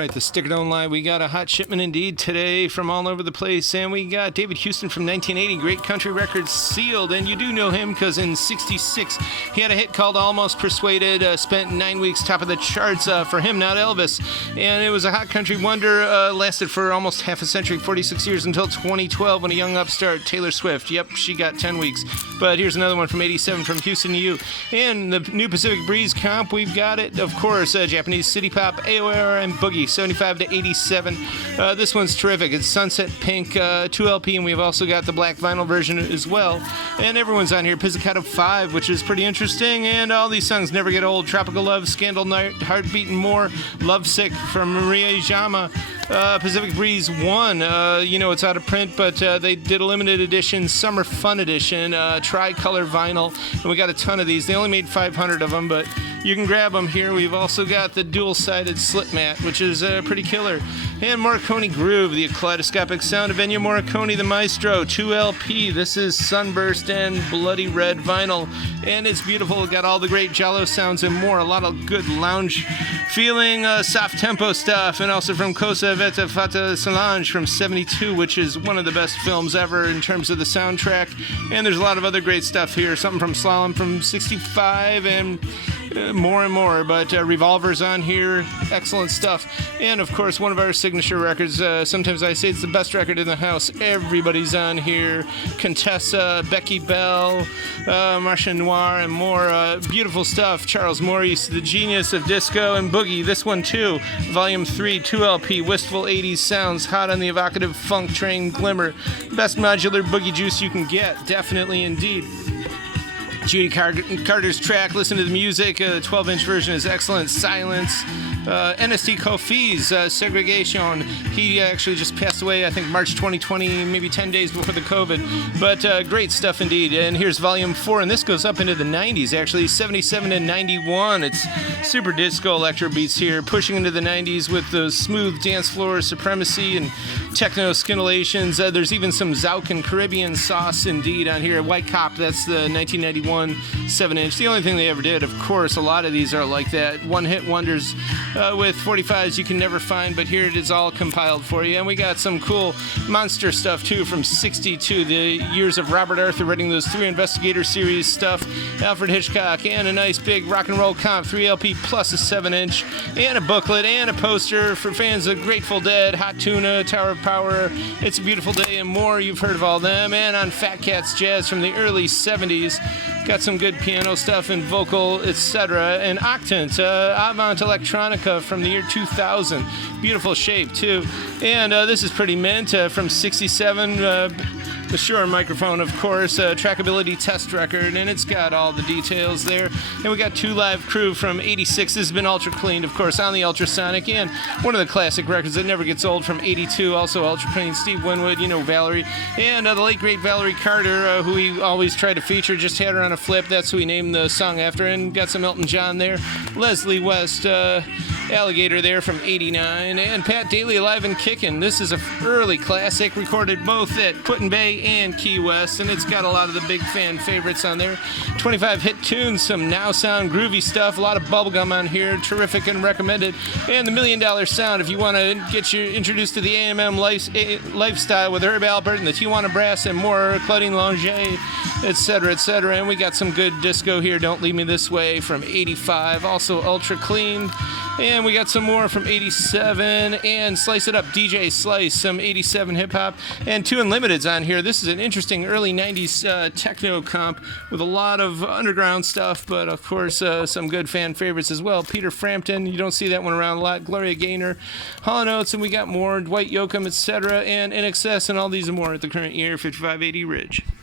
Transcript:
Right, the sticker don't lie. We got a hot shipment indeed today from all over the place, and we got David Houston from 1980, Great Country Records, sealed, and you do know him because in '66 he had a hit called Almost Persuaded, spent 9 weeks top of the charts for him, not Elvis, and it was a hot country wonder, lasted for almost half a century, 46 years, until 2012 when a young upstart, Taylor Swift, yep, she got 10 weeks, but here's another one from '87 from Houston to you, and the new Pacific Breeze comp, we've got it, of course, Japanese City Pop, AOR, and Boogie, 75 to 87. This one's terrific. It's Sunset Pink 2LP, and we've also got the black vinyl version as well. And everyone's on here. Pizzicato 5, which is pretty interesting. And all these songs never get old. Tropical Love, Scandal Night, Heartbeat and More, Lovesick from Maria Ijama. Pacific Breeze 1, it's out of print, but they did a limited edition, Summer Fun Edition, tri-color vinyl, and we got a ton of these. They only made 500 of them, but you can grab them here. We've also got the dual-sided slip mat, which is pretty killer. And Morricone Groove, the kaleidoscopic sound of Ennio Morricone, the maestro, 2LP. This is Sunburst and Bloody Red vinyl, and it's beautiful. Got all the great Giallo sounds and more. A lot of good lounge feeling, soft tempo stuff, and also from Cosa Veta Fata Solange from '72, which is one of the best films ever in terms of the soundtrack. And there's a lot of other great stuff here. Something from Slalom from '65 and more and more, but Revolver's on here, excellent stuff. And of course, one of our signature records, sometimes I say it's the best record in the house, everybody's on here. Contessa, Becky Bell, Marcia Noir, and more beautiful stuff. Charles Maurice, the genius of disco and boogie, this one too, Volume 3, 2LP, wistful 80s sounds, hot on the evocative funk train glimmer. Best modular boogie juice you can get, definitely indeed. Judy Carter's track, listen to the music, the 12-inch version is excellent. Silence. NST Kofi's Segregation. He actually just passed away, I think, March 2020, maybe 10 days before the COVID. But great stuff indeed. And here's Volume 4, and this goes up into the 90s, actually, 77 and 91. It's super disco electro beats here, pushing into the 90s with those smooth dance floor supremacy and techno scintillations. There's even some Zouk and Caribbean sauce indeed on here. White Cop, that's the 1991 7-inch. The only thing they ever did, of course, a lot of these are like that. One-hit wonders with 45s you can never find, but here it is all compiled for you. And we got some cool monster stuff too from '62, the years of Robert Arthur writing those 3 Investigator series stuff, Alfred Hitchcock, and a nice big rock and roll comp, 3LP plus a 7-inch, and a booklet and a poster for fans of Grateful Dead, Hot Tuna, Tower of Power, It's a Beautiful Day, and more. You've heard of all them. And on Fat Cats Jazz from the early '70s, got some good piano stuff and vocal, etc. And Octant, Avant Electronica from the year 2000. Beautiful shape, too. And this is pretty mint from '67. The Shure microphone, of course, trackability test record, and it's got all the details there. And we got 2 Live Crew from '86. This has been ultra cleaned, of course, on the Ultrasonic, and one of the classic records that never gets old from '82. Also ultra clean, Steve Winwood, Valerie, and the late great Valerie Carter, who we always try to feature. Just had her on a flip. That's who we named the song after, and got some Elton John there. Leslie West, Alligator there from '89, and Pat Daly, Alive and Kickin'. This is an early classic, recorded both at Put-in-Bay and Key West, and it's got a lot of the big fan favorites on there. 25 hit tunes, some now sound groovy stuff, a lot of bubblegum on here, terrific and recommended. And the $1 Million Sound, if you want to get you introduced to the AMM lifestyle with Herb Alpert and the Tijuana Brass and more, Claudine Longet, etc., etc. And we got some good disco here, Don't Leave Me This Way from '85, also ultra clean. And we got some more from '87, and Slice It Up, DJ Slice, some '87 hip-hop, and 2 Unlimited's on here. This is an interesting early '90s techno comp with a lot of underground stuff, but of course some good fan favorites as well. Peter Frampton, you don't see that one around a lot. Gloria Gaynor, Hall & Oates, and we got more, Dwight Yoakam, etc., and INXS, and all these and more at the current year, 5580 Ridge.